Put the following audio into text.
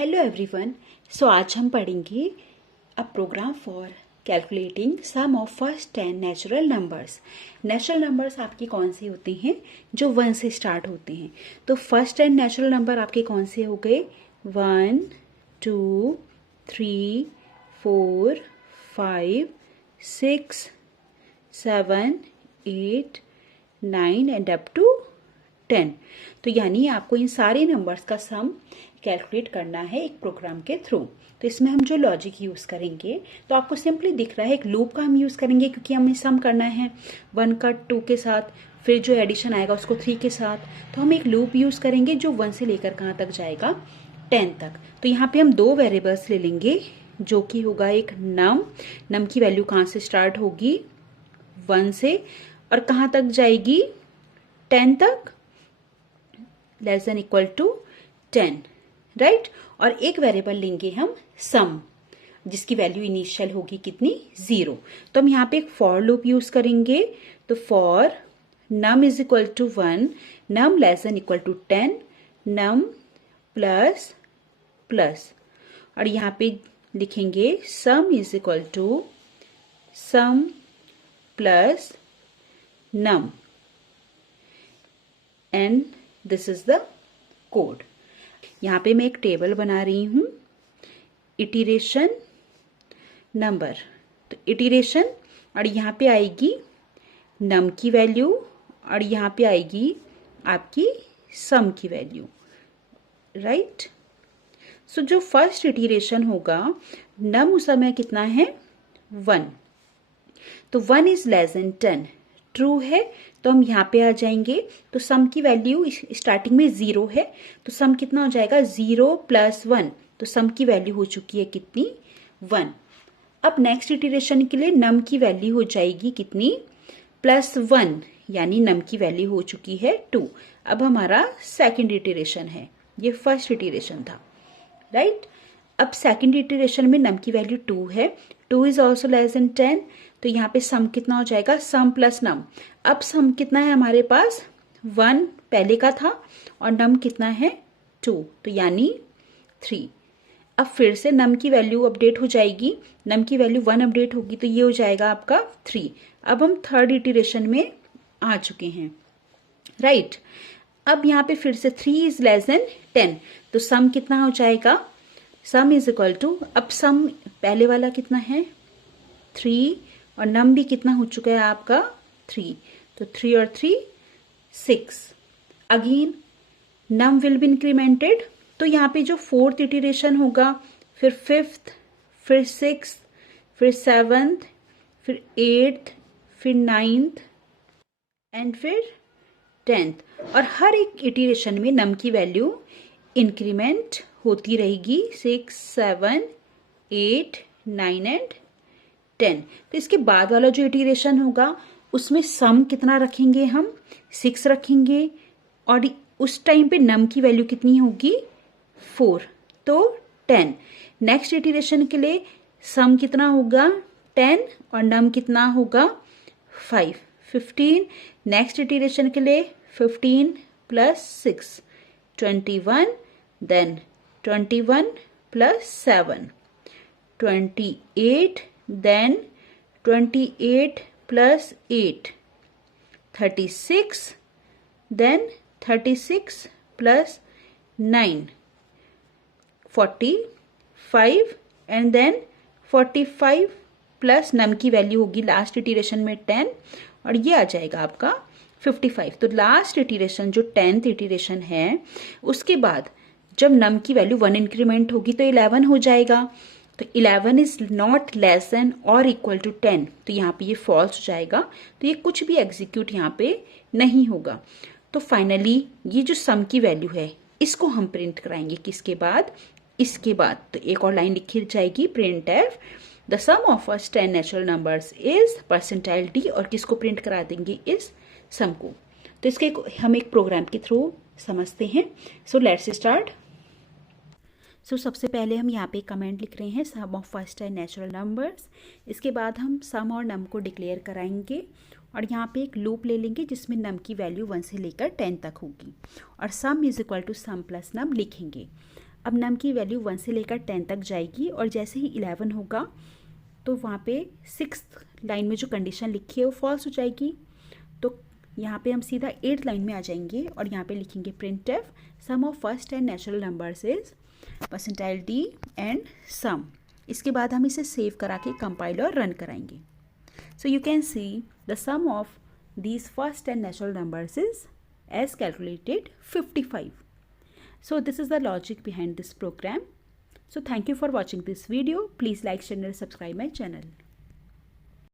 Hello everyone. सो आज हम पढ़ेंगे a program for calculating sum of first 10 natural numbers. Natural numbers आपके कौन से होते हैं? जो 1 से स्टार्ट होते हैं। तो फर्स्ट 10 नेचुरल नंबर आपके कौन से हो गए? 1 2 3 4 5 6 7 8 9 एंड अप टू 10। तो यानी आपको इन सारे नंबर्स का सम कैलकुलेट करना है एक प्रोग्राम के थ्रू। तो इसमें हम जो लॉजिक यूज़ करेंगे, तो आपको सिंपली दिख रहा है एक लूप का हम यूज़ करेंगे, क्योंकि हमें सम करना है 1 का 2 के साथ, फिर जो एडिशन आएगा उसको 3 के साथ। तो हम एक लूप यूज़ करेंगे जो 1 से लेकर कहाँ तक जाएगा? 10 तक। तो यहाँ पे हम दो वेरिएबल्स ले लेंगे, जो कि होगा एक नम की वैल्यू कहाँ से स्टार्ट होगी? 1 से, और कहाँ तक जाएगी? 10 तक, less than equal to 10, right. और एक वेरिएबल लेंगे हम सम, जिसकी वैल्यू इनिशियल होगी कितनी? 0। तो हम यहाँ पे एक फॉर लूप यूज करेंगे। तो for num is equal to 1, num less than equal to 10, num plus plus, और यहाँ पे लिखेंगे sum is equal to sum plus num, and this is the code. यहाँ पे मैं एक टेबल बना रही हूँ, इटरेशन नंबर। तो इटरेशन, और यहाँ पे आएगी नम की वैल्यू, और यहाँ पे आएगी आपकी सम की वैल्यू, राइट। सो जो फर्स्ट इटरेशन होगा, नम उस समय कितना है? 1। तो 1 इज लेस देन 10, ट्रू है। तो हम यहाँ पे आ जाएंगे। तो सम की वैल्यू स्टार्टिंग में 0 है, तो सम कितना हो जाएगा? 0 प्लस 1। तो सम की वैल्यू हो चुकी है कितनी? 1। अब नेक्स्ट इटरेशन के लिए नम की वैल्यू हो जाएगी कितनी? प्लस 1, यानी नम की वैल्यू हो चुकी है 2। अब हमारा सेकेंड इटरेशन है, ये फर्स्ट इटरेशन था, राइट। अब सेकेंड इटरेशन में नम की वैल्यू 2 है, 2 इज ऑल्सो लेस देन 10। तो यहाँ पे सम कितना हो जाएगा? सम प्लस नम। अब सम कितना है हमारे पास? 1 पहले का था, और नम कितना है? 2, तो यानी 3। अब फिर से नम की वैल्यू अपडेट हो जाएगी, नम की वैल्यू 1 अपडेट होगी, तो ये हो जाएगा आपका 3। अब हम थर्ड इटरेशन में आ चुके हैं, राइट। अब यहाँ पे फिर से 3 इज लेस देन 10, तो सम कितना हो जाएगा? सम इज इक्वल टू, अब सम पहले वाला कितना है? 3, और नम भी कितना हो चुका है आपका? 3। तो 3 और 3 6। Again num will be incremented. तो यहाँ पे जो फोर्थ इटरेशन होगा, फिर फिफ्थ, फिर सिक्स, फिर सेवंथ, फिर एट्थ, फिर 9th एंड फिर 10th। और हर एक इटरेशन में नम की वैल्यू इंक्रीमेंट होती रहेगी, 6 7 8 9 एंड 10। तो इसके बाद वाला जो इटरेशन होगा, उसमें सम कितना रखेंगे हम? 6 रखेंगे, और उस टाइम पे नम की वैल्यू कितनी होगी? 4, तो 10। नेक्स्ट इटरेशन के लिए सम कितना होगा? 10, और नम कितना होगा? 5, 15। नेक्स्ट इटरेशन के लिए 15 plus 6 21, then 21 plus 7 28, then 28 plus 8 36, then 36 plus 9 45, and then 45 plus नम की वैल्यू होगी लास्ट इटरेशन में 10, और ये आ जाएगा आपका 55। तो लास्ट इटरेशन जो 10th इटरेशन है, उसके बाद जब नम की वैल्यू 1 इंक्रीमेंट होगी तो 11 हो जाएगा। तो 11 इज नॉट लेस देन और इक्वल टू 10, तो यहाँ पे ये फॉल्स हो जाएगा, तो ये कुछ भी एग्जीक्यूट यहाँ पे नहीं होगा। तो फाइनली ये जो सम की वैल्यू है, इसको हम प्रिंट कराएंगे किसके बाद? इसके बाद। तो एक और लाइन लिखी जाएगी, printf the sum of first 10 natural numbers is percentile d, और किसको प्रिंट करा देंगे? इस सम को। तो इसके हम एक प्रोग्राम के थ्रू समझते हैं। So let's start. सो सबसे पहले हम यहाँ पे कमेंट लिख रहे हैं, सम ऑफ फर्स्ट 10 नेचुरल नंबर्स। इसके बाद हम सम और नम को डिक्लेयर कराएंगे, और यहाँ पे एक लूप ले लेंगे जिसमें नम की वैल्यू 1 से लेकर 10 तक होगी, और sum is equal to sum plus num लिखेंगे। अब नम की वैल्यू 1 से लेकर 10 तक जाएगी और जैसे ही 11 होगा तो वहाँ पे 6th लाइन में जो कंडीशन लिखी है वो फॉल्स हो जाएगी। तो यहाँ पे हम सीधा 8th लाइन में आ जाएंगे और यहाँ पे लिखेंगे printf sum of first n natural numbers is percentile d and sum. इसके बाद हम इसे सेव करा के कंपाइल और रन कराएंगे। So you can see the sum of these first n natural numbers is as calculated 55. So this is the logic behind this program. So thank you for watching this video. Please like, share and subscribe my channel.